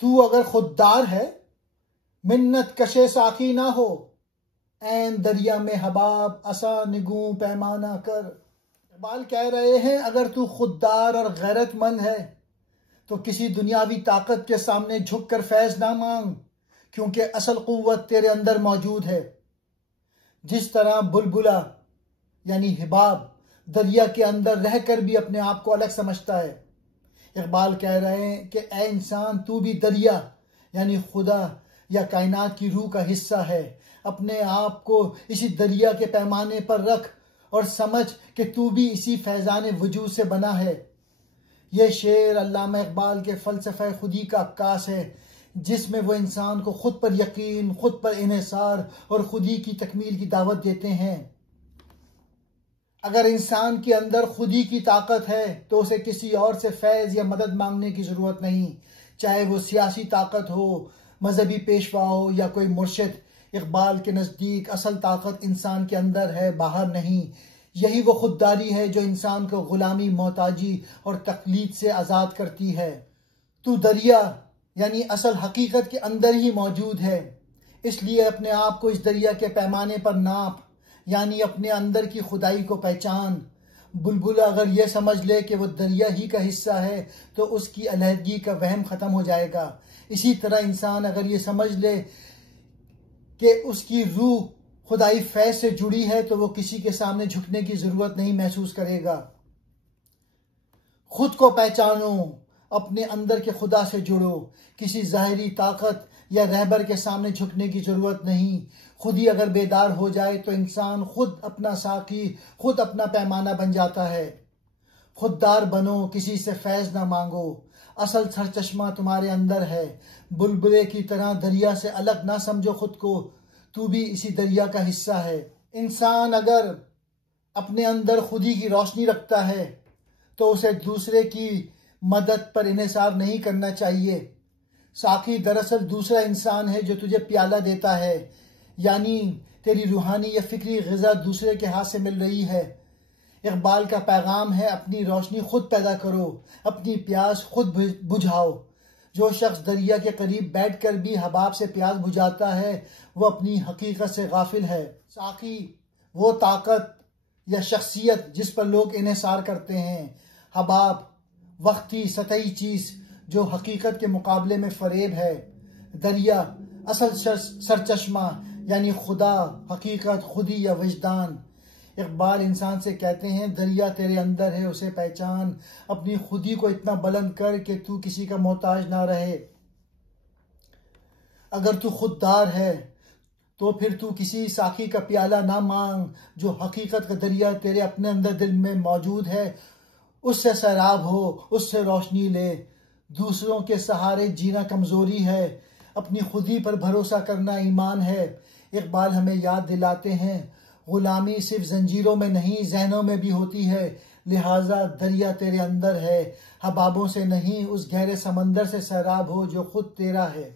تو اگر خوددار ہے منت کشے ساقی نہ ہو، این دریا میں حباب اسا نگوں پیمانہ کر۔ اقبال کہہ رہے ہیں اگر تو خوددار اور غیرت مند ہے تو کسی دنیاوی طاقت کے سامنے جھک کر فیض نہ مانگ، کیونکہ اصل قوت تیرے اندر موجود ہے۔ جس طرح بلبلہ یعنی حباب دریا کے اندر رہ کر بھی اپنے آپ کو الگ سمجھتا ہے، اقبال کہہ رہے ہیں کہ اے انسان تو بھی دریا یعنی خدا یا کائنات کی روح کا حصہ ہے۔ اپنے آپ کو اسی دریا کے پیمانے پر رکھ اور سمجھ کہ تو بھی اسی فیضان وجود سے بنا ہے۔ یہ شعر علامہ اقبال کے فلسفہ خودی کا عکاس ہے، جس میں وہ انسان کو خود پر یقین، خود پر انحصار اور خودی کی تکمیل کی دعوت دیتے ہیں۔ اگر انسان کے اندر خودی کی طاقت ہے تو اسے کسی اور سے فیض یا مدد مانگنے کی ضرورت نہیں، چاہے وہ سیاسی طاقت ہو، مذہبی پیشوا ہو یا کوئی مرشد۔ اقبال کے نزدیک اصل طاقت انسان کے اندر ہے، باہر نہیں۔ یہی وہ خودداری ہے جو انسان کو غلامی، محتاجی اور تقلید سے آزاد کرتی ہے۔ تو دریا یعنی اصل حقیقت کے اندر ہی موجود ہے، اس لیے اپنے آپ کو اس دریا کے پیمانے پر ناپ، یعنی اپنے اندر کی خدائی کو پہچان۔ بلبلہ اگر یہ سمجھ لے کہ وہ دریا ہی کا حصہ ہے تو اس کی علیحدگی کا وہم ختم ہو جائے گا۔ اسی طرح انسان اگر یہ سمجھ لے کہ اس کی روح خدائی فیض سے جڑی ہے تو وہ کسی کے سامنے جھکنے کی ضرورت نہیں محسوس کرے گا۔ خود کو پہچانو، اپنے اندر کے خدا سے جڑو، کسی ظاہری طاقت یا رہبر کے سامنے جھکنے کی ضرورت نہیں۔ خود ہی اگر بیدار ہو جائے تو انسان خود اپنا ساقی، خود اپنا پیمانہ بن جاتا ہے۔ خوددار بنو، کسی سے فیض نہ مانگو، اصل سرچشمہ تمہارے اندر ہے۔ بلبلے کی طرح دریا سے الگ نہ سمجھو خود کو، تو بھی اسی دریا کا حصہ ہے۔ انسان اگر اپنے اندر خودی کی روشنی رکھتا ہے تو اسے دوسرے کی مدد پر انحصار نہیں کرنا چاہیے۔ ساقی دراصل دوسرا انسان ہے جو تجھے پیالہ دیتا ہے، یعنی تیری روحانی یا فکری غذا دوسرے کے ہاتھ سے مل رہی ہے۔ اقبال کا پیغام ہے اپنی روشنی خود پیدا کرو، اپنی پیاس خود بجھاؤ۔ جو شخص دریا کے قریب بیٹھ کر بھی حباب سے پیاس بجھاتا ہے وہ اپنی حقیقت سے غافل ہے۔ ساقی وہ طاقت یا شخصیت جس پر لوگ انحصار کرتے ہیں، حباب وقتی سطحی چیز جو حقیقت کے مقابلے میں فریب ہے، دریا اصل سرچشمہ یعنی خدا، حقیقت، خودی یا وجدان۔ اقبال انسان سے کہتے ہیں دریا تیرے اندر ہے، اسے پہچان، اپنی خودی کو اتنا بلند کر کہ تو کسی کا محتاج نہ رہے۔ اگر تو خوددار ہے تو پھر تو کسی ساقی کا پیالہ نہ مانگ، جو حقیقت کا دریا تیرے اپنے اندر دل میں موجود ہے اس سے سیراب ہو، اس سے روشنی لے۔ دوسروں کے سہارے جینا کمزوری ہے، اپنی خودی پر بھروسہ کرنا ایمان ہے۔ اقبال ہمیں یاد دلاتے ہیں غلامی صرف زنجیروں میں نہیں ذہنوں میں بھی ہوتی ہے، لہٰذا دریا تیرے اندر ہے، حبابوں سے نہیں اس گہرے سمندر سے سیراب ہو جو خود تیرا ہے۔